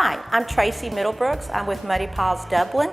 Hi, I'm Tracy Middlebrooks. I'm with Muddy Paws Dublin.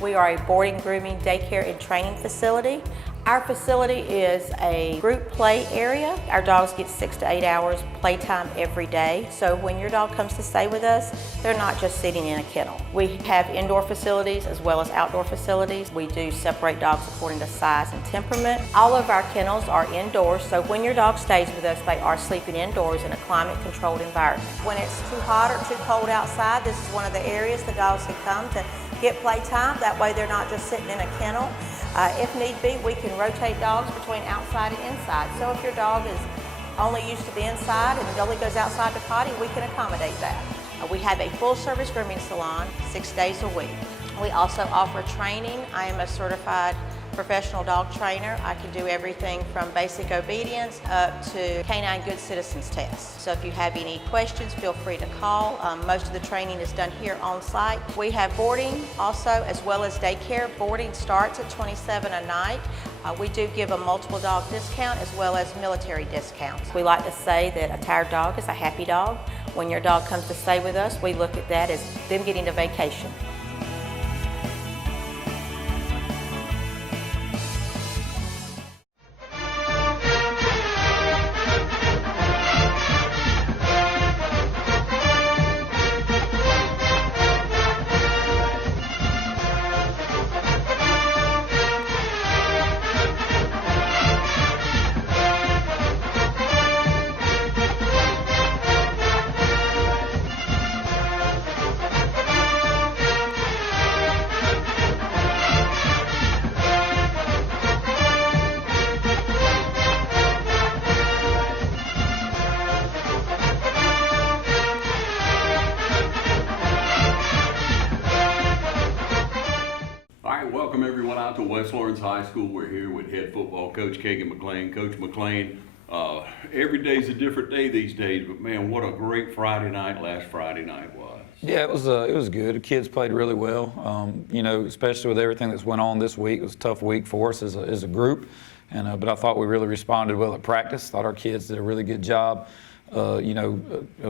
We are a boarding, grooming, daycare, and training facility. Our facility is a group play area. Our dogs get 6 to 8 hours playtime every day. So when your dog comes to stay with us, they're not just sitting in a kennel. We have indoor facilities as well as outdoor facilities. We do separate dogs according to size and temperament. All of our kennels are indoors, so when your dog stays with us, they are sleeping indoors in a climate-controlled environment. When it's too hot or too cold outside, this is one of the areas the dogs can come to get playtime. That way they're not just sitting in a kennel. If need be, we can rotate dogs between outside and inside. So if your dog is only used to the inside and it only goes outside to potty, we can accommodate that. We have a full-service grooming salon 6 days a week. We also offer training. I am a certified professional dog trainer. I can do everything from basic obedience up to canine good citizens tests. So if you have any questions, feel free to call. Most of the training is done here on site. We have boarding also, as well as daycare. Boarding starts at $27 a night. We do give a multiple dog discount as well as military discounts. We like to say that a tired dog is a happy dog. When your dog comes to stay with us, we look at that as them getting a vacation. Welcome everyone out to West Lawrence High School. We're here with head football coach Kagan McLean. Coach McLean, every day's a different day these days, but man, what a great Friday night last Friday night was. Yeah, it was good. The kids played really well. You know, especially with everything that's went on this week. It was a tough week for us as a group, and but I thought we really responded well at practice. Thought our kids did a really good job.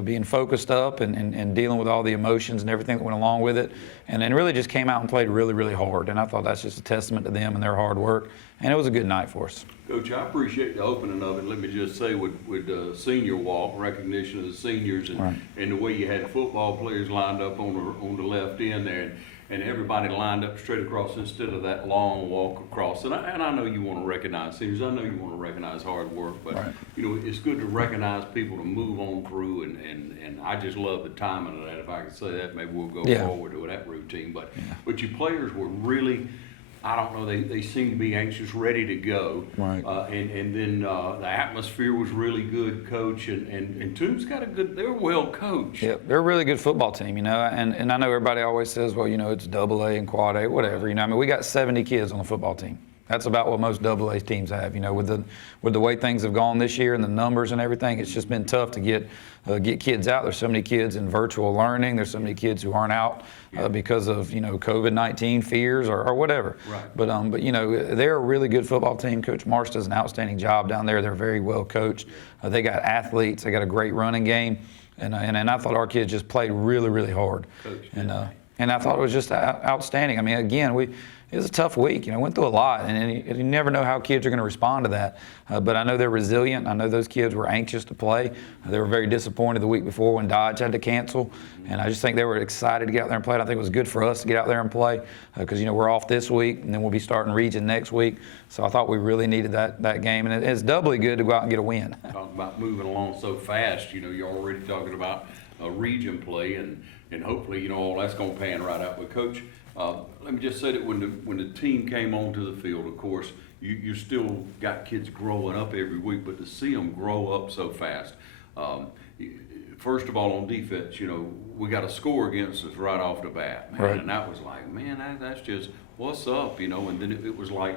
Being focused up and dealing with all the emotions and everything that went along with it. And then really just came out and played really, really hard. And I thought that's just a testament to them and their hard work. And it was a good night for us. Coach, I appreciate the opening of it. Let me just say with the senior walk, recognition of the seniors and, right. And the way you had football players lined up on the left end there. And everybody lined up straight across instead of that long walk across. And I know you want to recognize seniors. I know you want to recognize hard work, but right. You know, it's good to recognize people to move on through. And I just love the timing of that. If I could say that, maybe we'll go forward with that routine. But your players were really, I don't know, they seem to be anxious, ready to go. Right. And then the atmosphere was really good, Coach. And Toombs got they're well coached. Yeah, they're a really good football team, you know. And I know everybody always says, well, you know, it's AA and quad A, whatever. You know, I mean, we got 70 kids on the football team. That's about what most AA teams have. You know, with the way things have gone this year and the numbers and everything, it's just been tough to get kids out. There's so many kids in virtual learning. There's so many kids who aren't out because of, you know, COVID-19 fears or whatever. Right. But you know, they're a really good football team. Coach Marsh does an outstanding job down there. They're very well coached. They got athletes. They got a great running game, and I thought our kids just played really hard. Coach, and I thought it was just outstanding. I mean, again, it was a tough week. You know, went through a lot, and you never know how kids are going to respond to that. But I know they're resilient. I know those kids were anxious to play. They were very disappointed the week before when Dodge had to cancel, and I just think they were excited to get out there and play. And I think it was good for us to get out there and play because you know we're off this week, and then we'll be starting region next week. So I thought we really needed that game, and it's doubly good to go out and get a win. Talk about moving along so fast. You know, you're already talking about a region play, and hopefully, you know, all that's going to pan right out. But Coach, let me just say that when the team came onto the field, of course, you still got kids growing up every week, but to see them grow up so fast. First of all, on defense, you know, we got a score against us right off the bat, man, right. And that was like, man, that's just what's up, you know. And then it was like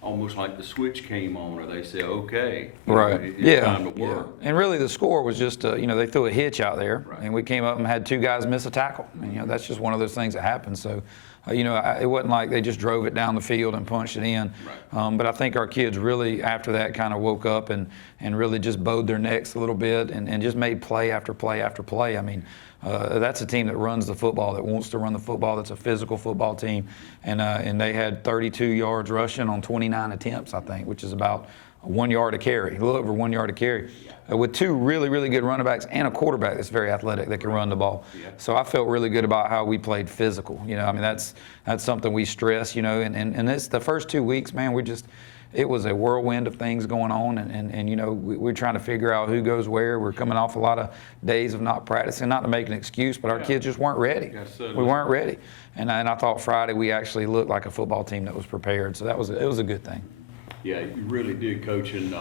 almost like the switch came on, or they said, okay, right, it's time to work. Yeah. And really the score was just, you know, they threw a hitch out there, right. And we came up and had 2 guys miss a tackle. And, you know, that's just one of those things that happens. So, you know, it wasn't like they just drove it down the field and punched it in. Right. But I think our kids really, after that, kind of woke up and really just bowed their necks a little bit and just made play after play after play. I mean, That's a team that runs the football, that wants to run the football. That's a physical football team, and they had 32 yards rushing on 29 attempts, I think, which is about 1 yard a carry, a little over 1 yard a carry, with two really, really good running backs and a quarterback that's very athletic that can run the ball. So I felt really good about how we played physical. You know, I mean, that's something we stress, you know, and it's the first 2 weeks, man, it was a whirlwind of things going on, and you know, we're trying to figure out who goes where. We're coming off a lot of days of not practicing, not to make an excuse, but our kids just weren't ready. We weren't ready. And I thought Friday we actually looked like a football team that was prepared, so it was a good thing. Yeah, you really did, Coach, and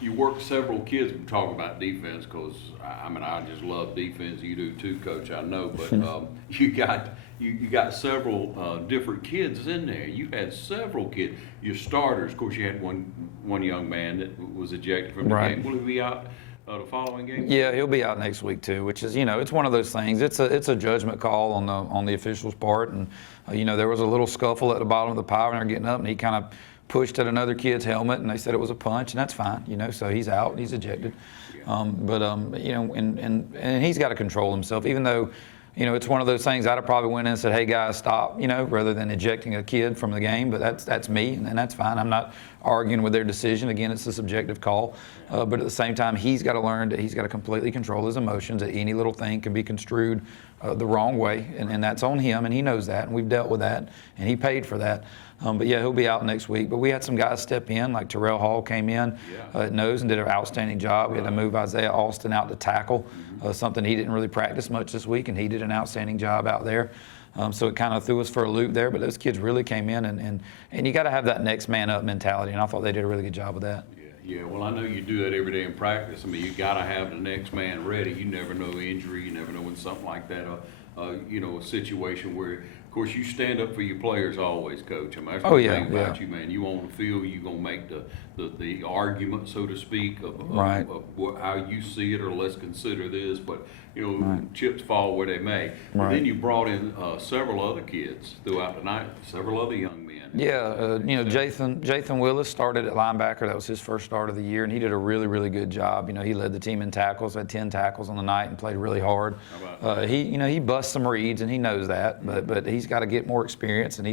you worked several kids. We talk about defense because I mean I just love defense. You do too, Coach. I know, but you got several different kids in there. You had several kids. Your starters, of course, you had one young man that was ejected from the game. Will he be out the following game? Yeah, he'll be out next week too, which is, you know, it's one of those things. It's a judgment call on the official's part, and you know, there was a little scuffle at the bottom of the pile when they were getting up, and he kind of pushed at another kid's helmet, and they said it was a punch, and that's fine, you know. So he's out, he's ejected. You know, and he's got to control himself, even though, you know, it's one of those things. I'd have probably went in and said, "Hey guys, stop," you know, rather than ejecting a kid from the game. But that's me, and that's fine. I'm not arguing with their decision. Again, it's a subjective call. But at the same time, he's got to learn that he's got to completely control his emotions. That any little thing can be construed the wrong way, and that's on him, and he knows that, and we've dealt with that, and he paid for that. But yeah, he'll be out next week. But we had some guys step in, like Terrell Hall came in at nose and did an outstanding job. We had to move Isaiah Alston out to tackle, something he didn't really practice much this week, and he did an outstanding job out there. So it kind of threw us for a loop there. But those kids really came in, and you got to have that next man up mentality, and I thought they did a really good job with that. Yeah, well, I know you do that every day in practice. I mean, you got to have the next man ready. You never know injury. You never know when something like that, you know, a situation where, of course, you stand up for your players always, Coach. I mean, that's the thing about you, man. You on the field, you're going to make the argument, so to speak, of how you see it, or let's consider this. But, you know, chips fall where they may. But then you brought in several other kids throughout the night, several other young men. Yeah, you know, Jathan Willis started at linebacker. That was his first start of the year, and he did a really, really good job. You know, he led the team in tackles, had 10 tackles on the night, and played really hard. He busts some reads, and he knows that, but he's got to get more experience, and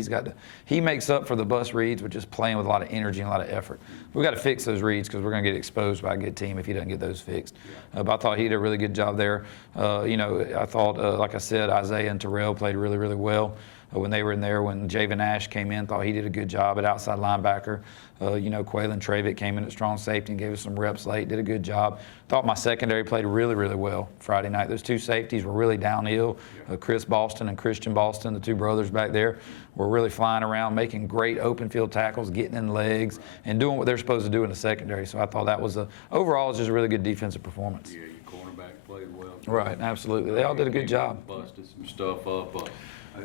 he makes up for the bust reads with just playing with a lot of energy and a lot of effort. We've got to fix those reads because we're going to get exposed by a good team if he doesn't get those fixed. But I thought he did a really good job there. You know, I thought, like I said, Isaiah and Terrell played really, really well when they were in there. When Javen Ash came in, thought he did a good job at outside linebacker. You know, Quaylen Travick came in at strong safety and gave us some reps late, did a good job. Thought my secondary played really, really well Friday night. Those two safeties were really downhill. Chris Boston and Christian Boston, the two brothers back there, were really flying around, making great open field tackles, getting in legs, and doing what they're supposed to do in the secondary. So I thought that was overall, it was just a really good defensive performance. Yeah, your cornerback played well. Right, absolutely. They all did a good job. Busted some stuff up.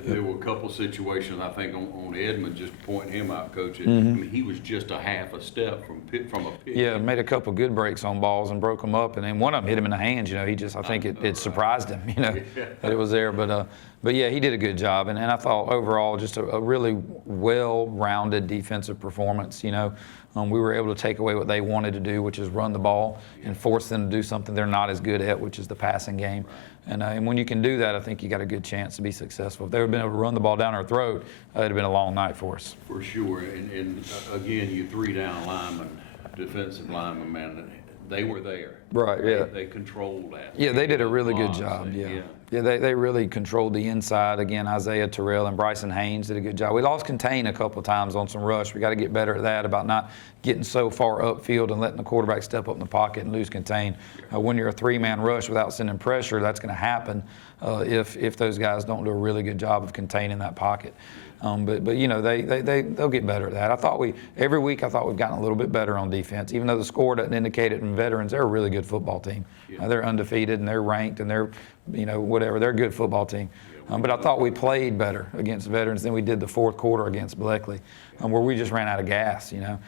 There were a couple situations, I think, on Edmund, just pointing him out, Coach. I mean, he was just a half a step from a pick. Yeah, made a couple good breaks on balls and broke them up, and then one of them hit him in the hands. You know, I think it surprised him, you know, that it was there. But yeah, he did a good job, and I thought overall just a really well-rounded defensive performance. You know, we were able to take away what they wanted to do, which is run the ball, and force them to do something they're not as good at, which is the passing game. And when you can do that, I think you got a good chance to be successful. If they would have been able to run the ball down our throat, it would have been a long night for us. For sure. And again, you three down linemen, defensive linemen, man, they were there. Right, yeah. They controlled that. Yeah, they did a really good job, yeah. Yeah, they really controlled the inside. Again, Isaiah Terrell and Bryson Haynes did a good job. We lost contain a couple of times on some rush. We got to get better at that, about not getting so far upfield and letting the quarterback step up in the pocket and lose contain. When you're a three-man rush without sending pressure, that's going to happen if those guys don't do a really good job of containing that pocket. But you know, they'll get better at that. I thought every week we've gotten a little bit better on defense. Even though the score doesn't indicate it in veterans, they're a really good football team. They're undefeated and they're ranked and they're, you know, whatever. They're a good football team. But I thought we played better against veterans than we did the fourth quarter against Bleckley, where we just ran out of gas, you know.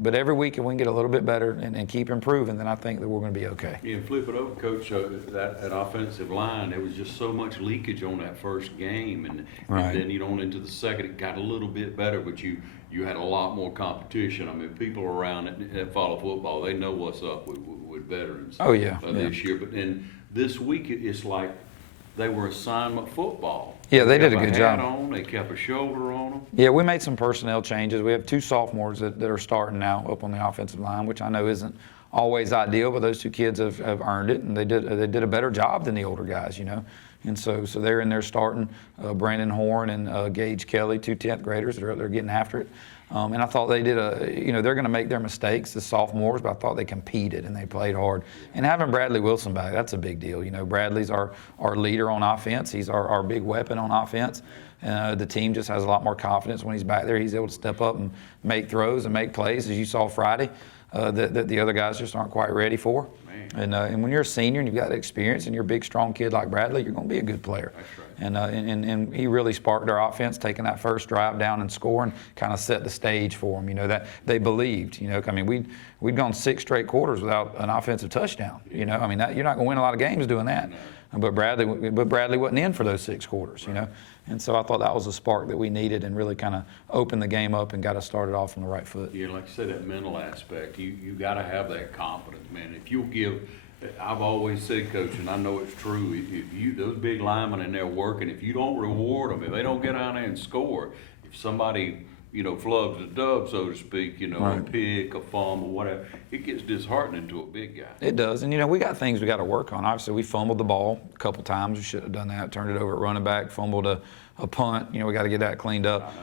But every week if we can get a little bit better and keep improving, then I think that we're going to be okay. Yeah, and flip it over, Coach, that offensive line, there was just so much leakage on that first game. And then, you know, into the second, it got a little bit better, but you had a lot more competition. I mean, people around that follow football, they know what's up with veterans this year. But then this week, it's like they were assignment football. Yeah, they did a kept good hat job. on, they kept a shoulder on them. Yeah, we made some personnel changes. We have 2 sophomores that are starting now up on the offensive line, which I know isn't always ideal, but those 2 kids have earned it, and they did a better job than the older guys, you know. And so they're in there starting. Brandon Horn and Gage Kelly, 2 10th graders, they're getting after it. And I thought they did they're going to make their mistakes, the sophomores, but I thought they competed and they played hard. And having Bradley Wilson back, that's a big deal. You know, Bradley's our leader on offense. He's our big weapon on offense. The team just has a lot more confidence when he's back there. He's able to step up and make throws and make plays, as you saw Friday, that the other guys just aren't quite ready for. And when you're a senior and you've got experience and you're a big, strong kid like Bradley, you're going to be a good player. That's right. And he really sparked our offense, taking that first drive down and scoring, kind of set the stage for them. You know, that they believed. You know, I mean, we'd gone 6 straight quarters without an offensive touchdown. You know, I mean, you're not going to win a lot of games doing that. But Bradley wasn't in for those 6 quarters. You know, and so I thought that was a spark that we needed and really kind of opened the game up and got us started off on the right foot. Yeah, like you said, that mental aspect, you got to have that confidence, man. If you'll give. I've always said, Coach, and I know it's true, if those big linemen in there working, if you don't reward them, if they don't get out there and score, if somebody, you know, flubs the dub, so to speak, you know, Right. a pick, a fumble, whatever, it gets disheartening to a big guy. It does, and you know, we got things we got to work on. Obviously, we fumbled the ball a couple times. We should have done that. Turned it over at running back, fumbled a punt. You know, we got to get that cleaned up.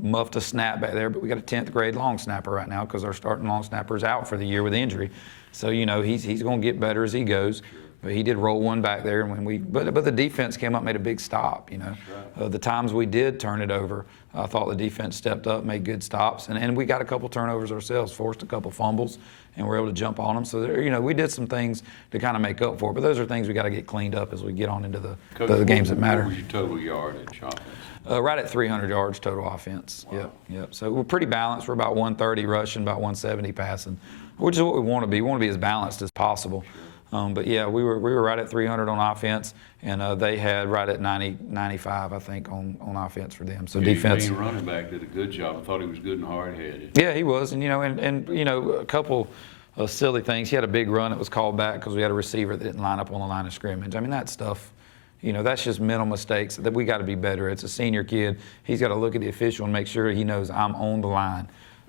Muffed a snap back there, but we got a 10th grade long snapper right now because our starting long snapper is out for the year with injury. So you know, he's going to get better as he goes. But he did roll one back there, and but the defense came up, made a big stop. You know, the times we did turn it over, I thought the defense stepped up, made good stops, and we got a couple turnovers ourselves, forced a couple fumbles, and we're able to jump on them. So there, you know, we did some things to kind of make up for it. But those are things we got to get cleaned up as we get on into the games that matter. What was your total yardage offense? Right at 300 yards total offense. Wow. Yep. So we're pretty balanced. We're about 130 rushing, about 170 passing, which is what we want to be. We want to be as balanced as possible. But yeah, we were right at 300 on offense, and they had right at 95, I think, on offense for them. So defense. Your running back did a good job. I thought he was good and hard-headed. Yeah, he was, and you know, and you know, a couple of silly things. He had a big run that was called back because we had a receiver that didn't line up on the line of scrimmage. I mean, that stuff. You know, that's just mental mistakes that we got to be better. It's a senior kid. He's got to look at the official and make sure he knows I'm on the line,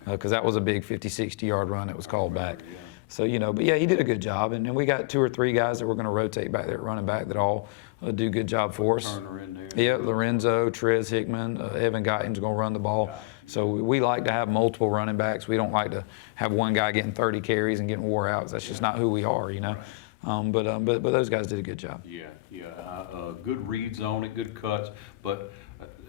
because that was a big 50, 60-yard run that was called back. So, you know, but yeah, he did a good job. And then we got 2 or 3 guys that we're going to rotate back there at running back that all do a good job for us. Turner in there. Yeah, Lorenzo, Trez Hickman, Evan Guyton's going to run the ball. So we like to have multiple running backs. We don't like to have one guy getting 30 carries and getting wore out. That's just not who we are, you know. But those guys did a good job. Yeah. Good reads on it, good cuts, but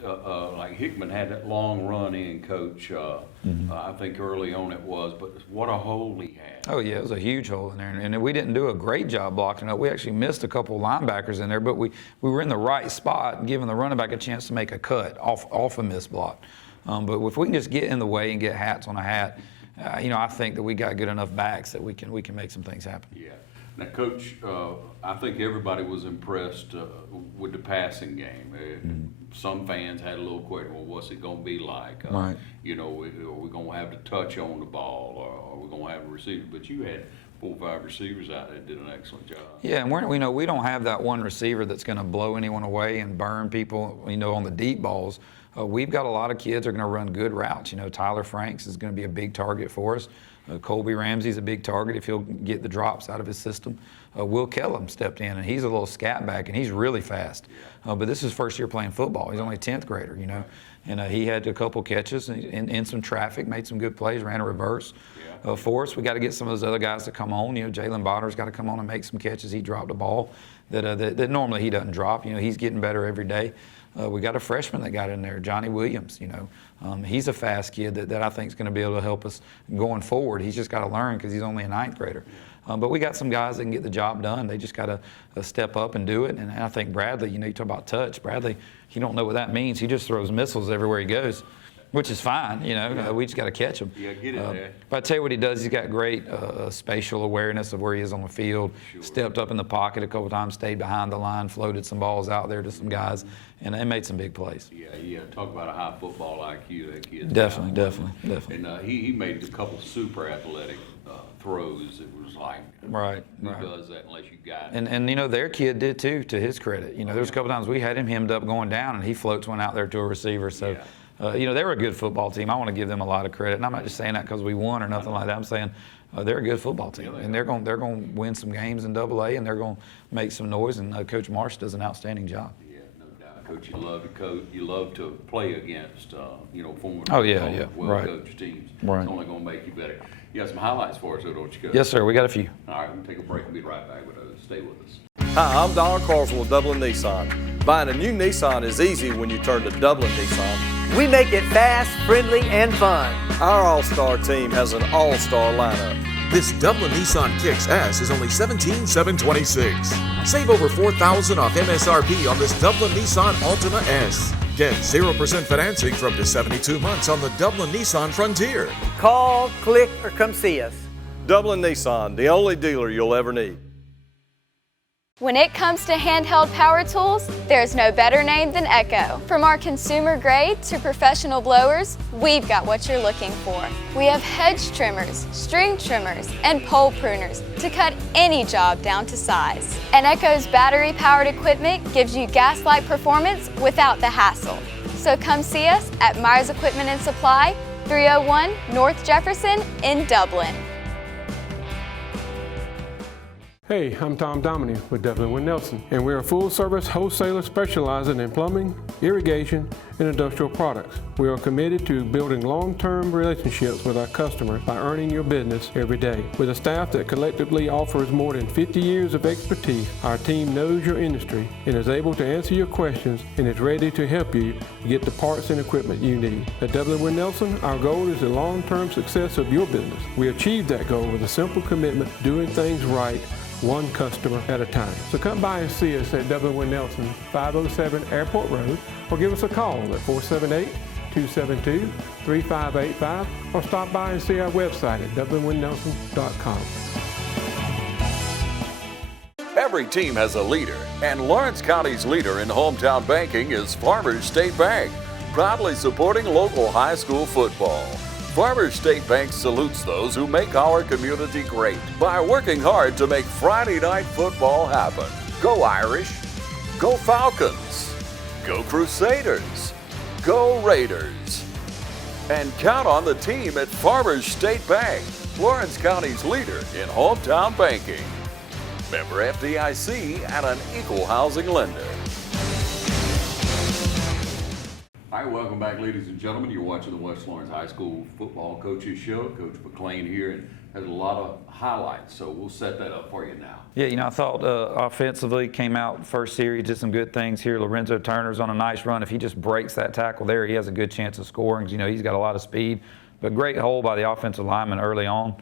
like Hickman had that long run in, Coach. I think early on it was, but what a hole he had. Oh yeah, it was a huge hole in there, and we didn't do a great job blocking it. We actually missed a couple of linebackers in there, but we were in the right spot, giving the running back a chance to make a cut off a missed block. But if we can just get in the way and get hats on a hat, you know, I think that we got good enough backs that we can make some things happen. Yeah. Now, Coach, I think everybody was impressed with the passing game. Some fans had a little question, well, what's it going to be like? Right. You know, are we going to have to touch on the ball, or are we going to have a receiver? But you had 4 or 5 receivers out there that did an excellent job. Yeah, and we know we don't have that one receiver that's going to blow anyone away and burn people, you know, on the deep balls. We've got a lot of kids that are going to run good routes. You know, Tyler Franks is going to be a big target for us. Colby Ramsey's a big target if he'll get the drops out of his system. Will Kellum stepped in, and he's a little scat back, and he's really fast. But this is his first year playing football. He's only a 10th grader, you know. And he had a couple catches in some traffic, made some good plays, ran a reverse for us. We got to get some of those other guys to come on. You know, Jalen Bonner's got to come on and make some catches. He dropped a ball that normally he doesn't drop. You know, he's getting better every day. We got a freshman that got in there, Johnny Williams, you know. He's a fast kid that I think is going to be able to help us going forward. He's just got to learn because he's only a 9th grader. But we got some guys that can get the job done. They just got to step up and do it. And I think Bradley, you know, you talk about touch. Bradley, he don't know what that means. He just throws missiles everywhere he goes. which is fine, we just got to catch him. Yeah, get it there. But I tell you what he does, he's got great spatial awareness of where he is on the field. Sure. Stepped up in the pocket a couple times, stayed behind the line, floated some balls out there to some guys, and they made some big plays. Yeah. Talk about a high football IQ, that kid. Definitely. And he made a couple super athletic throws. It was like, Right. who does that unless you got it? And their kid did too, to his credit. There was a couple times we had him hemmed up going down, and he floats one out there to a receiver. So, they were a good football team. I want to give them a lot of credit. And I'm not just saying that because we won or nothing like that. I'm saying they're a good football team, and they're going to win some games in AA, and they're going to make some noise. And Coach Marsh does an outstanding job. Yeah, no doubt. Coach, you love to coach. You love to play against, former well-coached teams. Right. It's only going to make you better. You got some highlights for us, though, don't you, Coach? Yes, sir. We got a few. All right, we'll take a break and be right back with us. Stay with us. Hi, I'm Don Carswell of Dublin Nissan. Buying a new Nissan is easy when you turn to Dublin Nissan. We make it fast, friendly, and fun. Our all-star team has an all-star lineup. This Dublin Nissan Kicks S is only $17,726. Save over $4,000 off MSRP on this Dublin Nissan Altima S. Get 0% financing for up to 72 months on the Dublin Nissan Frontier. Call, click, or come see us. Dublin Nissan, the only dealer you'll ever need. When it comes to handheld power tools, there's no better name than Echo. From our consumer grade to professional blowers, we've got what you're looking for. We have hedge trimmers, string trimmers, and pole pruners to cut any job down to size. And Echo's battery-powered equipment gives you gas-like performance without the hassle. So come see us at Myers Equipment and Supply, 301 North Jefferson in Dublin. Hey, I'm Tom Dominy with Dublin Wind Nelson, and we're a full-service wholesaler specializing in plumbing, irrigation, and industrial products. We are committed to building long-term relationships with our customers by earning your business every day. With a staff that collectively offers more than 50 years of expertise, our team knows your industry and is able to answer your questions and is ready to help you get the parts and equipment you need. At Dublin Wind Nelson, our goal is the long-term success of your business. We achieve that goal with a simple commitment to doing things right, one customer at a time. So come by and see us at Dublin Wind Nelson, 507 Airport Road, or give us a call at 478-272-3585, or stop by and see our website at dublinwindnelson.com. Every team has a leader, and Lawrence County's leader in hometown banking is Farmers State Bank, proudly supporting local high school football. Farmers State Bank salutes those who make our community great by working hard to make Friday night football happen. Go Irish, go Falcons, go Crusaders, go Raiders. And count on the team at Farmers State Bank, Lawrence County's leader in hometown banking. Member FDIC and an equal housing lender. All right, welcome back, ladies and gentlemen. You're watching the West Lawrence High School Football Coaches Show. Coach McLean here, and has a lot of highlights, so we'll set that up for you now. Yeah, I thought offensively came out first series, did some good things here. Lorenzo Turner's on a nice run. If he just breaks that tackle there, he has a good chance of scoring. He's got a lot of speed, but great hold by the offensive lineman early on,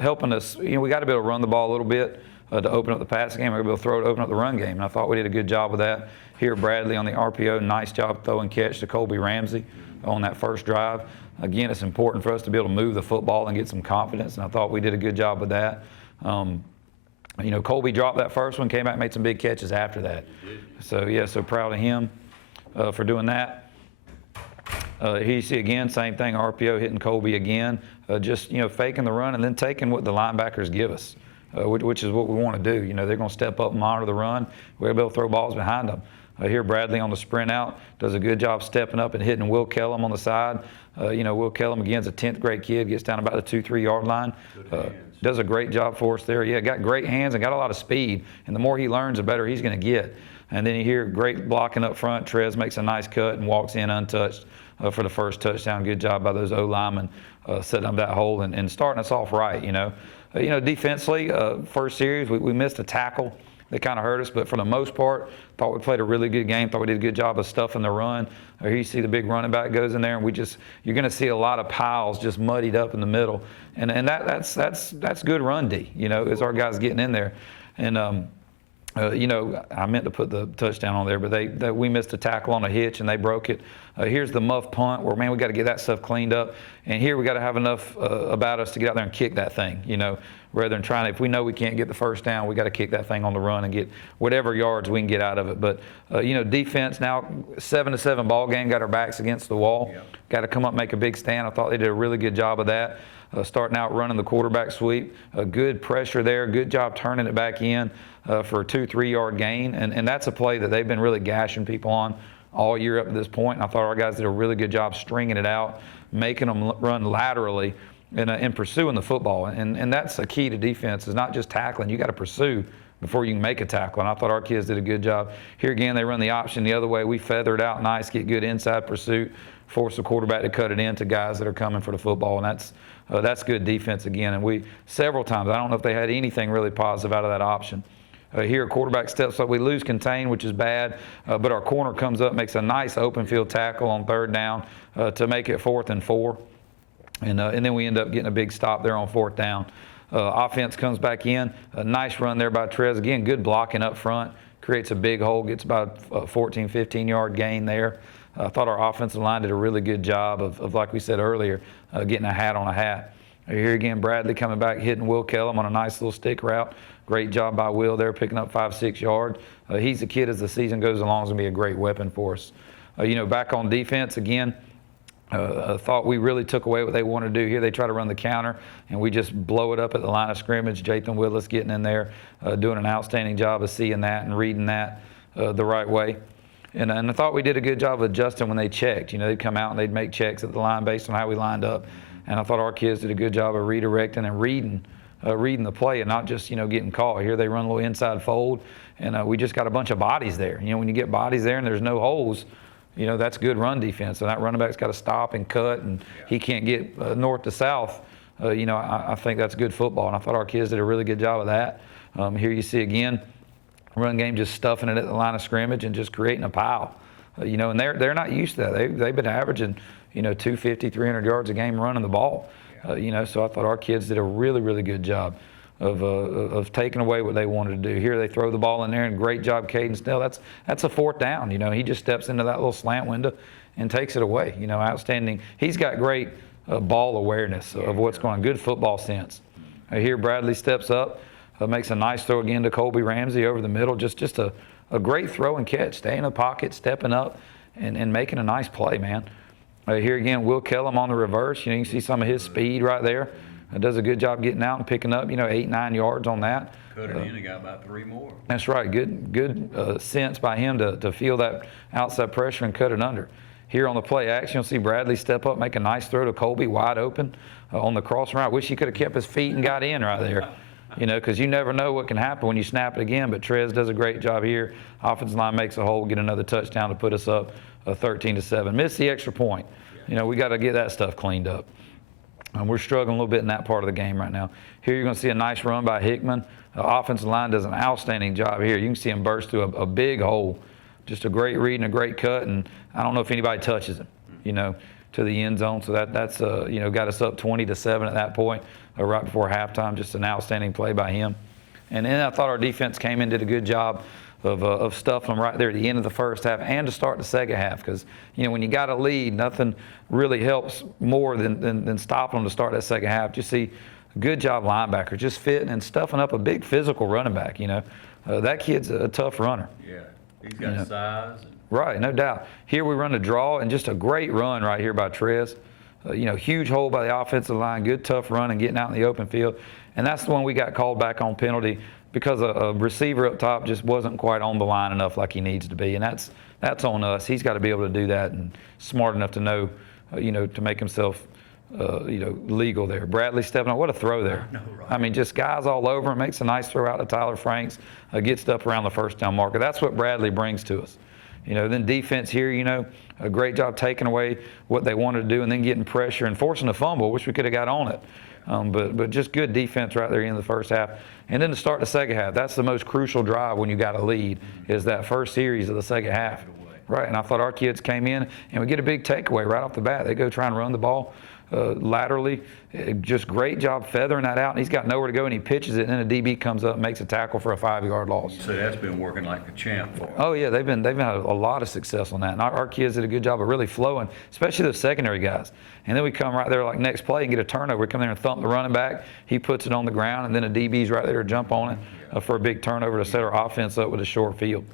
helping us. We got to be able to run the ball a little bit to open up the pass game. We're able to throw it to open up the run game, and I thought we did a good job of that. Here, Bradley on the RPO, nice job throw and catch to Colby Ramsey on that first drive. Again, it's important for us to be able to move the football and get some confidence, and I thought we did a good job with that. Colby dropped that first one, came back and made some big catches after that. So, so proud of him for doing that. Here you see again, same thing, RPO hitting Colby again, just faking the run and then taking what the linebackers give us, which is what we want to do. They're going to step up and monitor the run. We're going to be able to throw balls behind them. Here Bradley on the sprint out does a good job stepping up and hitting Will Kellum on the side. Will Kellum, again, is a 10th grade kid, gets down about the 2-3 yard line. Does a great job for us there. Yeah, got great hands and got a lot of speed. And the more he learns, the better he's going to get. And then you hear great blocking up front. Trez makes a nice cut and walks in untouched for the first touchdown. Good job by those O-linemen setting up that hole and starting us off right, defensively, first series, we missed a tackle that kind of hurt us, but for the most part, thought we played a really good game. Thought we did a good job of stuffing the run. Here you see the big running back goes in there, and you're going to see a lot of piles just muddied up in the middle, and that's good run D. As our guys getting in there, and You know, I meant to put the touchdown on there, but we missed a tackle on a hitch and they broke it. Here's the muff punt where, man, we got to get that stuff cleaned up. And here we got to have enough about us to get out there and kick that thing, you know, rather than trying to, if we know we can't get the first down, we got to kick that thing on the run and get whatever yards we can get out of it. But, you know, defense now, 7-7 ball game, got our backs against the wall. Yep. Got to come up and make a big stand. I thought they did a really good job of that. Starting out running the quarterback sweep, good pressure there, good job turning it back in for a 2-3 yard gain. And that's a play that they've been really gashing people on all year up to this point. And I thought our guys did a really good job stringing it out, making them run laterally and pursuing the football. And that's a key to defense, is not just tackling. You got to pursue before you can make a tackle. And I thought our kids did a good job. Here again, they run the option the other way. We feather it out nice, get good inside pursuit, force the quarterback to cut it in to guys that are coming for the football. And that's good defense again. And we, several times, I don't know if they had anything really positive out of that option. Here, quarterback steps up. We lose contain, which is bad, but our corner comes up, makes a nice open field tackle on 3rd down to make it 4th and 4. And then we end up getting a big stop there on 4th down. Offense comes back in. A nice run there by Trez. Again, good blocking up front. Creates a big hole, gets about a 14, 15-yard gain there. I thought our offensive line did a really good job of like we said earlier, getting a hat on a hat. Here again, Bradley coming back, hitting Will Kellum on a nice little stick route. Great job by Will there, picking up 5-6 yards. He's a kid, as the season goes along, is going to be a great weapon for us. You know, back on defense again, I thought we really took away what they wanted to do here. They try to run the counter, and we just blow it up at the line of scrimmage. Jathan Willis getting in there, doing an outstanding job of seeing that and reading that the right way. And I thought we did a good job of adjusting when they checked. You know, they'd come out and they'd make checks at the line based on how we lined up. And I thought our kids did a good job of redirecting and reading the play and not just, you know, getting caught. Here they run a little inside fold, and we just got a bunch of bodies there. You know, when you get bodies there and there's no holes, you know, that's good run defense. And that running back's got to stop and cut, and he can't get north to south. You know, I think that's good football, and I thought our kids did a really good job of that. Here you see again, run game just stuffing it at the line of scrimmage and just creating a pile. You know, and they're not used to that. They've been averaging, you know, 250, 300 yards a game running the ball. You know, so I thought our kids did a really, really good job of taking away what they wanted to do. Here they throw the ball in there, and great job, Caden Snell. That's a 4th down. You know, he just steps into that little slant window and takes it away. You know, outstanding. He's got great ball awareness of what's going on, good football sense. Here Bradley steps up, makes a nice throw again to Colby Ramsey over the middle. Just a great throw and catch, staying in the pocket, stepping up, and making a nice play, man. Here again, Will Kellum on the reverse. You know, you can see some of his speed right there. Does a good job getting out and picking up, you know, 8-9 yards on that. Cut it in and got about 3 more. That's right. Good sense by him to feel that outside pressure and cut it under. Here on the play action, you'll see Bradley step up, make a nice throw to Colby, wide open on the cross route. Wish he could have kept his feet and got in right there. You know, because you never know what can happen when you snap it again. But Trez does a great job here. Offensive line makes a hole, get another touchdown to put us up 13-7. Missed the extra point. You know, we got to get that stuff cleaned up. We're struggling a little bit in that part of the game right now. Here you're going to see a nice run by Hickman. The offensive line does an outstanding job here. You can see him burst through a big hole. Just a great read and a great cut, and I don't know if anybody touches him, you know, to the end zone. So that's you know, got us up 20-7 at that point, right before halftime. Just an outstanding play by him. And then I thought our defense came in, did a good job of stuffing them right there at the end of the first half and to start the second half, because, you know, when you got a lead, nothing really helps more than stopping them to start that second half. Just see good job linebacker, just fitting and stuffing up a big physical running back, you know. That kid's a tough runner. Yeah, he's got size. Right, no doubt. Here we run the draw, and just a great run right here by Trez. You know, huge hole by the offensive line, good tough run and getting out in the open field. And that's the one we got called back on penalty because a receiver up top just wasn't quite on the line enough like he needs to be. And that's on us. He's got to be able to do that and smart enough to know, you know, to make himself, you know, legal there. Bradley stepping up, what a throw there. I mean, just guys all over him, makes a nice throw out to Tyler Franks, gets up around the first down marker. That's what Bradley brings to us. You know, then defense here, you know, a great job taking away what they wanted to do and then getting pressure and forcing a fumble. Wish we could have got on it. But just good defense right there in the first half. And then to start the second half, that's the most crucial drive when you got a lead, is that first series of the second half. Right, and I thought our kids came in and we get a big takeaway right off the bat. They go try and run the ball. laterally. Just great job feathering that out, and he's got nowhere to go, and he pitches it, and then a DB comes up and makes a tackle for a 5-yard loss. So that's been working like a champ for him. Oh yeah, they've had a lot of success on that, and our kids did a good job of really flowing, especially those secondary guys. And then we come right there like next play and get a turnover. We come there and thump the running back. He puts it on the ground, and then a DB's right there to jump on it for a big turnover to set our offense up with a short field.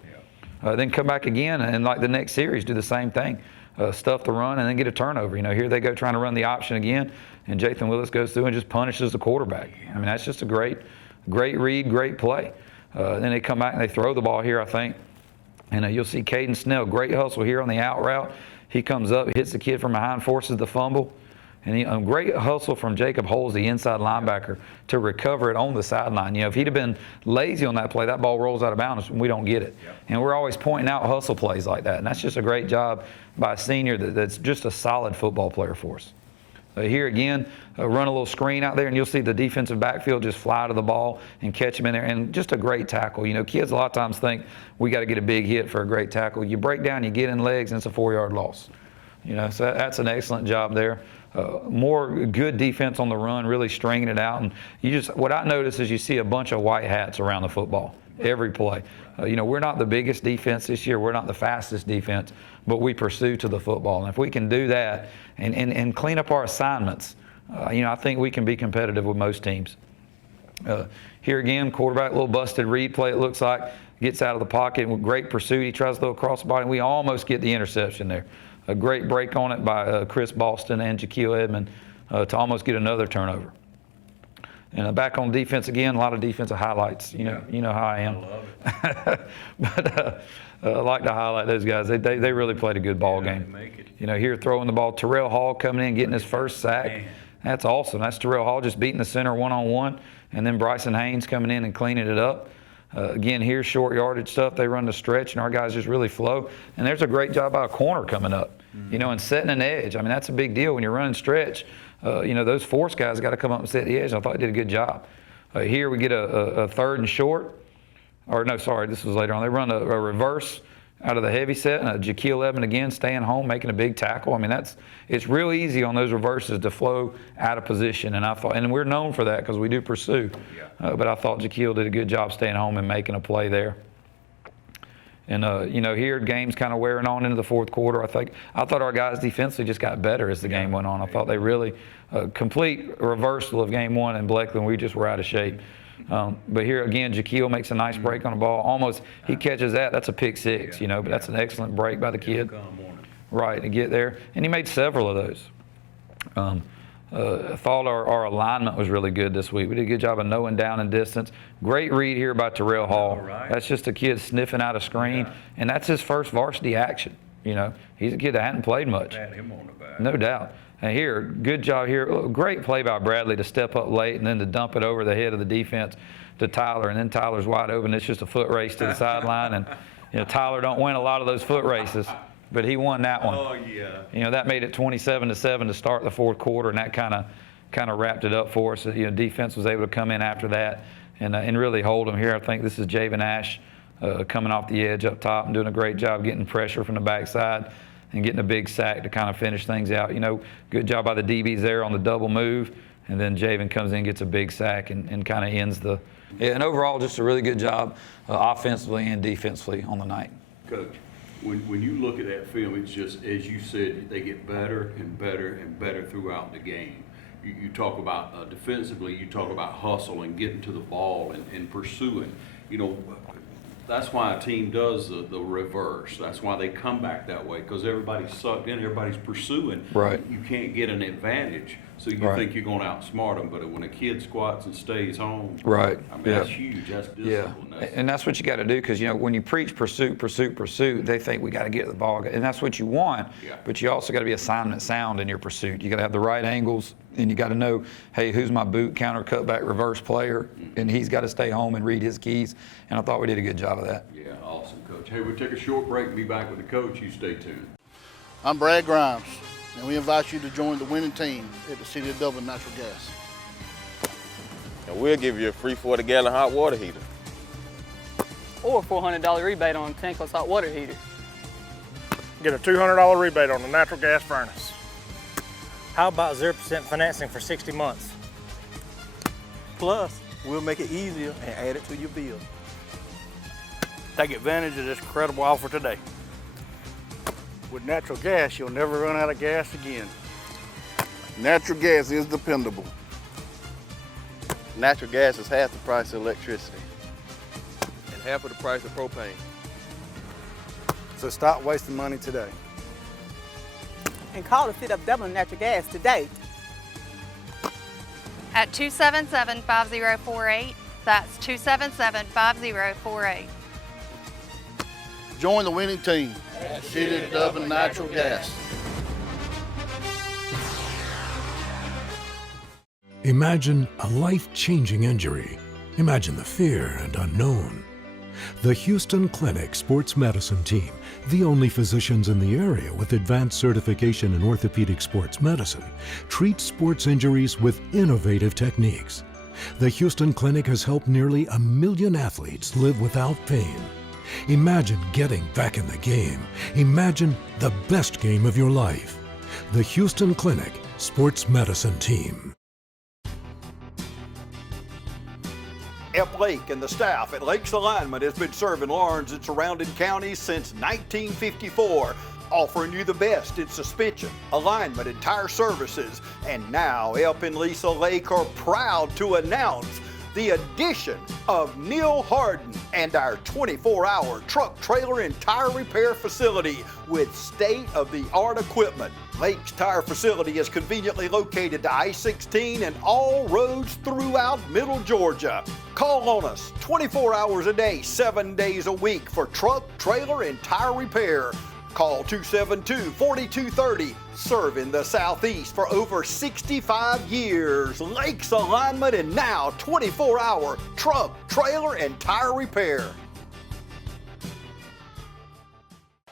Then come back again and like the next series do the same thing, stuff the run and then get a turnover. Here they go trying to run the option again, and Jathan Willis goes through and just punishes the quarterback. I mean, that's just a great read, great play. Then they come back and they throw the ball here, I think. And you'll see Caden Snell, great hustle here on the out route. He comes up, hits the kid from behind, forces the fumble. And a great hustle from Jacob Holes, the inside linebacker, to recover it on the sideline. If he'd have been lazy on that play, that ball rolls out of bounds and we don't get it. And we're always pointing out hustle plays like that. And that's just a great job by a senior that's just a solid football player for us. Here again, run a little screen out there, and you'll see the defensive backfield just fly to the ball and catch him in there. And just a great tackle. Kids a lot of times think we got to get a big hit for a great tackle. You break down, you get in legs, and it's a 4-yard loss. So that's an excellent job there. More good defense on the run, really stringing it out. And what I notice is you see a bunch of white hats around the football every play. We're not the biggest defense this year. We're not the fastest defense, but we pursue to the football. And if we can do that and clean up our assignments, I think we can be competitive with most teams. Here again, quarterback, little busted read play, it looks like. Gets out of the pocket with great pursuit. He tries to throw across the body, and we almost get the interception there. A great break on it by Chris Boston and Jaquil Edmond to almost get another turnover. And back on defense again, a lot of defensive highlights. You know how I am. I love it. But I like to highlight those guys. They really played a good ball game. Here throwing the ball, Terrell Hall coming in, getting his first sack. Man. That's awesome. That's Terrell Hall just beating the center one-on-one, and then Bryson Haynes coming in and cleaning it up. Again, here, short yardage stuff. They run the stretch, and our guys just really flow. And there's a great job by a corner coming up, and setting an edge. I mean, that's a big deal when you're running stretch. Those force guys got to come up and set the edge. I thought they did a good job. Here we get a 3rd and short. Or no, sorry, this was later on. They run a reverse out of the heavy set, and Jaquil Edmond again staying home, making a big tackle. I mean, it's real easy on those reverses to flow out of position, and we're known for that because we do pursue. But I thought Jaquil did a good job staying home and making a play there. And here game's kind of wearing on into the 4th quarter. I thought our guys defensively just got better as the game went on. I thought they really complete reversal of game 1 in Blakeland. We just were out of shape. But here again, Jaquil makes a nice break on the ball. Almost, he catches that. That's a pick 6, but that's an excellent break by the kid. Right, to get there. And he made several of those. I thought our alignment was really good this week. We did a good job of knowing down and distance. Great read here by Terrell Hall. Right. That's just a kid sniffing out a screen, and that's his first varsity action. He's a kid that hadn't played much. Pat him on the back. No doubt. And here, good job here. Great play by Bradley to step up late and then to dump it over the head of the defense to Tyler. And then Tyler's wide open. It's just a foot race to the sideline. And Tyler don't win a lot of those foot races, but he won that one. Oh, yeah. That made it 27-7 to start the 4th quarter, and that kind of wrapped it up for us. Defense was able to come in after that and really hold them here. I think this is Javen Ash coming off the edge up top and doing a great job getting pressure from the backside and getting a big sack to kind of finish things out. Good job by the DBs there on the double move, and then Javen comes in, gets a big sack, and kind of ends the. And overall, just a really good job offensively and defensively on the night. Coach, when you look at that film, it's just, as you said, they get better and better and better throughout the game. You talk about defensively, you talk about hustle and getting to the ball and pursuing. That's why a team does the reverse. That's why they come back that way, because everybody's sucked in, everybody's pursuing. Right. You can't get an advantage, so you think you're going to outsmart them. But when a kid squats and stays home, right? I mean, that's huge. That's discipline. Yeah, and that's what you got to do, because when you preach pursuit, they think we got to get the ball, and that's what you want. Yeah. But you also got to be assignment sound in your pursuit. You got to have the right angles, and you got to know, hey, who's my boot, counter, cutback, reverse player, and he's got to stay home and read his keys. And I thought we did a good job of that. Yeah, awesome, Coach. Hey, we'll take a short break and be back with the coach. You stay tuned. I'm Brad Grimes, and we invite you to join the winning team at the City of Dublin Natural Gas. And we'll give you a free 40-gallon hot water heater. Or a $400 rebate on a tankless hot water heater. Get a $200 rebate on the natural gas furnace. How about 0% financing for 60 months? Plus, we'll make it easier and add it to your bill. Take advantage of this incredible offer today. With natural gas, you'll never run out of gas again. Natural gas is dependable. Natural gas is half the price of electricity. And half of the price of propane. So stop wasting money today. And call to fit up Dublin Natural Gas today. At 277-5048. That's 277-5048. Join the winning team at City of Dublin Natural Gas. Imagine a life-changing injury. Imagine the fear and unknown. The Houston Clinic Sports Medicine Team, the only physicians in the area with advanced certification in orthopedic sports medicine, treats sports injuries with innovative techniques. The Houston Clinic has helped nearly 1 million athletes live without pain. Imagine getting back in the game. Imagine the best game of your life. The Houston Clinic Sports Medicine Team. Ep Lake and the staff at Lakes Alignment has been serving Lawrence and surrounding counties since 1954, offering you the best in suspension, alignment, and tire services. And now Ep and Lisa Lake are proud to announce the addition of Neil Harden and our 24-hour truck, trailer, and tire repair facility with state-of-the-art equipment. Lake's Tire Facility is conveniently located to I-16 and all roads throughout Middle Georgia. Call on us 24 hours a day, 7 days a week for truck, trailer, and tire repair. Call 272-4230, serving the Southeast for over 65 years. Lakes Alignment and now 24-hour truck, trailer, and tire repair.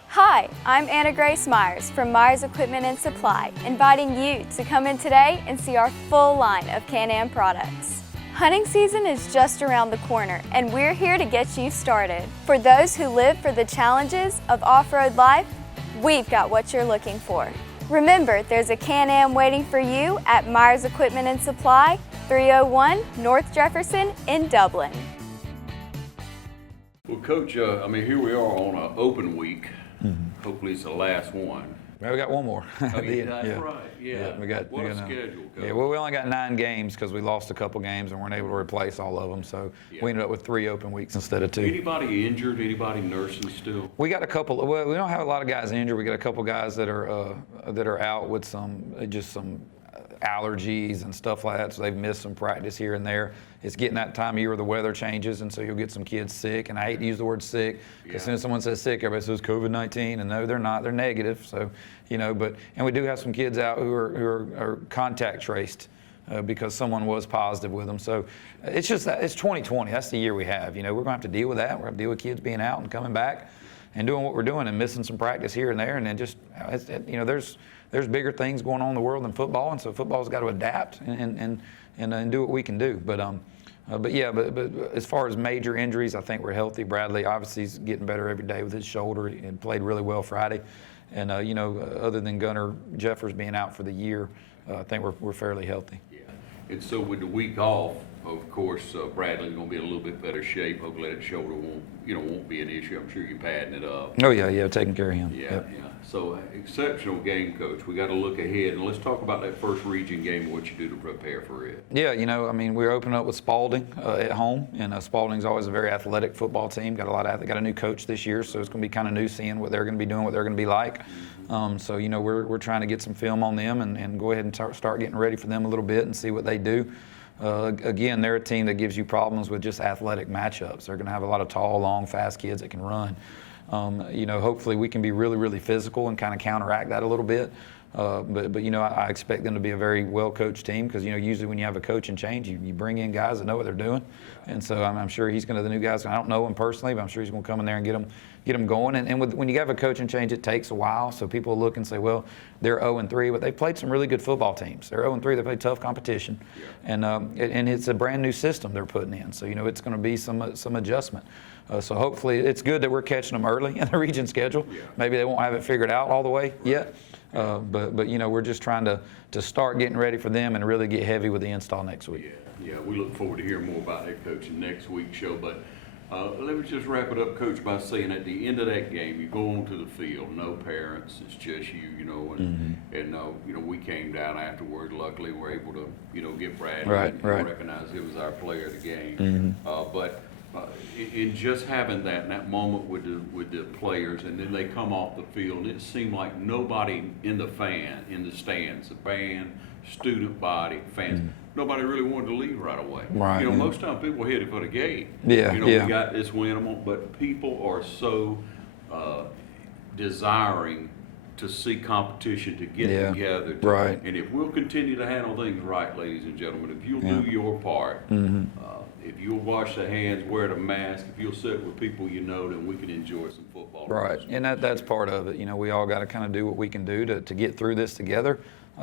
Hi, I'm Anna Grace Myers from Myers Equipment and Supply, inviting you to come in today and see our full line of Can-Am products. Hunting season is just around the corner, and we're here to get you started. For those who live for the challenges of off-road life, we've got what you're looking for. Remember, there's a Can-Am waiting for you at Myers Equipment and Supply, 301 North Jefferson in Dublin. Well, Coach, I mean, here we are on an open week. Hopefully it's the last one. Well, we got one more. Oh, yeah, that's right. Yeah. We got, what a schedule, Coach. Yeah, well, we only got 9 games because we lost a couple games and weren't able to replace all of them. So we ended up with 3 open weeks instead of 2. Anybody injured? Anybody nursing still? We got a couple. Well, we don't have a lot of guys injured. We got a couple guys that are out with some allergies and stuff like that. So they've missed some practice here and there. It's getting that time of year where the weather changes, and so you'll get some kids sick. And I hate to use the word sick because as soon as someone says sick, everybody says COVID-19, and no, they're not. They're negative. So, and we do have some kids out who are contact traced because someone was positive with them. So it's just that it's 2020. That's the year we have. We're going to have to deal with that. We're going to have to deal with kids being out and coming back and doing what we're doing and missing some practice here and there. And then just, there's bigger things going on in the world than football, and so football's got to adapt and do what we can do. But as far as major injuries, I think we're healthy. Bradley obviously is getting better every day with his shoulder and played really well Friday. And other than Gunnar Jeffers being out for the year, I think we're fairly healthy. Yeah. And so with the week off, of course, Bradley's going to be in a little bit better shape. Hopefully that shoulder won't be an issue. I'm sure you're padding it up. Oh yeah, taking care of him. Yeah, Yep. yeah. So exceptional game, Coach. We got to look ahead, and let's talk about that first region game and what you do to prepare for it. Yeah, we're opening up with Spalding at home, and Spalding's always a very athletic football team. Got a new coach this year, so it's going to be kind of new seeing what they're going to be doing, what they're going to be like. So we're trying to get some film on them and go ahead and start getting ready for them a little bit and see what they do. Again, they're a team that gives you problems with just athletic matchups. They're going to have a lot of tall, long, fast kids that can run. Hopefully we can be really, really physical and kind of counteract that a little bit. I expect them to be a very well-coached team because, usually when you have a coaching change, you bring in guys that know what they're doing. And so I'm sure he's going to, the new guys, I don't know him personally, but I'm sure he's going to come in there and get them going. And when you have a coaching change, it takes a while. So people look and say, well, they're 0-3, but they've played some really good football teams. They're 0-3, they play tough competition. And it's a brand new system they're putting in. So, it's going to be some adjustment. So hopefully, it's good that we're catching them early in the region schedule. Maybe they won't have it figured out all the way yet, but you know, we're just trying to start getting ready for them and really get heavy with the install next week. Yeah, we look forward to hearing more about that, Coach, in next week's show. But let me just wrap it up, Coach, by saying at the end of that game, you go onto the field, no parents, it's just you, you know, and you know, we came down afterward. Luckily, we're able to, you know, get Bradley and recognize he was our player of the game. But in just having that moment with the players, and then they come off the field, it seemed like nobody in the stands, the band, student body, fans, nobody really wanted to leave right away. Right. You know, most time people headed for the gate. Yeah. You know, we got this winnable, but people are so desiring to see competition, to get together. And if we'll continue to handle things right, ladies and gentlemen, if you'll do your part, if you'll wash the hands, wear the mask, if you'll sit with people you know, then we can enjoy some football. Right, and that's part of it. You know, we all got to kind of do what we can do to get through this together,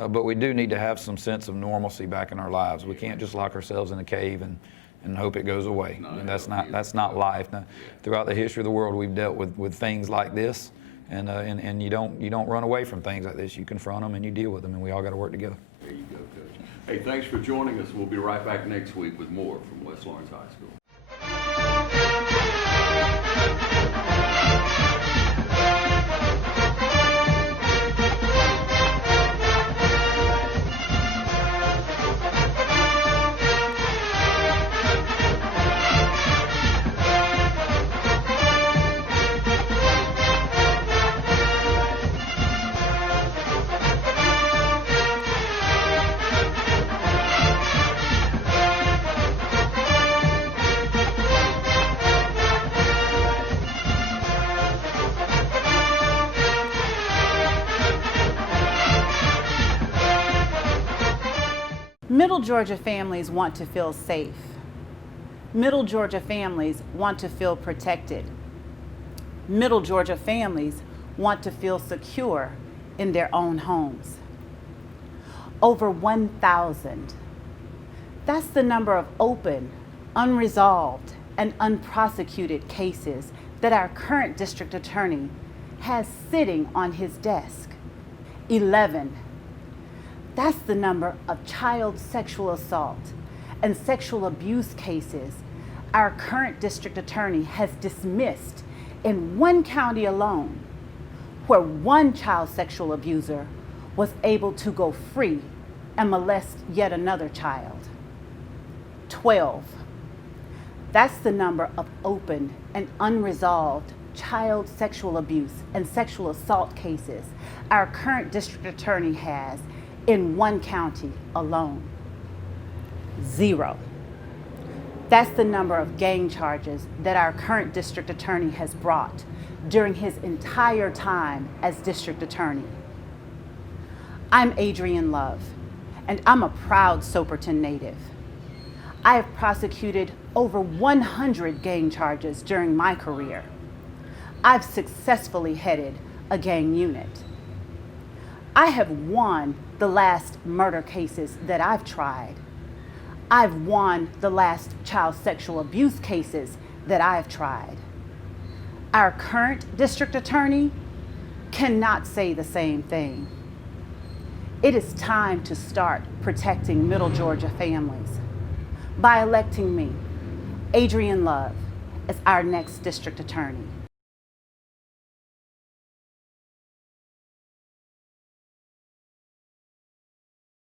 but we do need to have some sense of normalcy back in our lives. We can't just lock ourselves in a cave and hope it goes away. And that's not life. Now, throughout the history of the world, we've dealt with things like this, and you don't run away from things like this. You confront them and you deal with them, and we all got to work together. There you go, Coach. Hey, thanks for joining us. We'll be right back next week with more from West Lawrence High School. Middle Georgia families want to feel safe. Middle Georgia families want to feel protected. Middle Georgia families want to feel secure in their own homes. Over 1,000. That's the number of open, unresolved, and unprosecuted cases that our current district attorney has sitting on his desk. 11. That's the number of child sexual assault and sexual abuse cases our current district attorney has dismissed in one county alone, where one child sexual abuser was able to go free and molest yet another child. 12. That's the number of open and unresolved child sexual abuse and sexual assault cases our current district attorney has in one county alone. 0. That's the number of gang charges that our current district attorney has brought during his entire time as district attorney. I'm Adrienne Love, and I'm a proud Soperton native. I have prosecuted over 100 gang charges during my career. I've successfully headed a gang unit. I have won the last murder cases that I've tried. I've won the last child sexual abuse cases that I've tried. Our current district attorney cannot say the same thing. It is time to start protecting Middle Georgia families by electing me, Adrienne Love, as our next district attorney.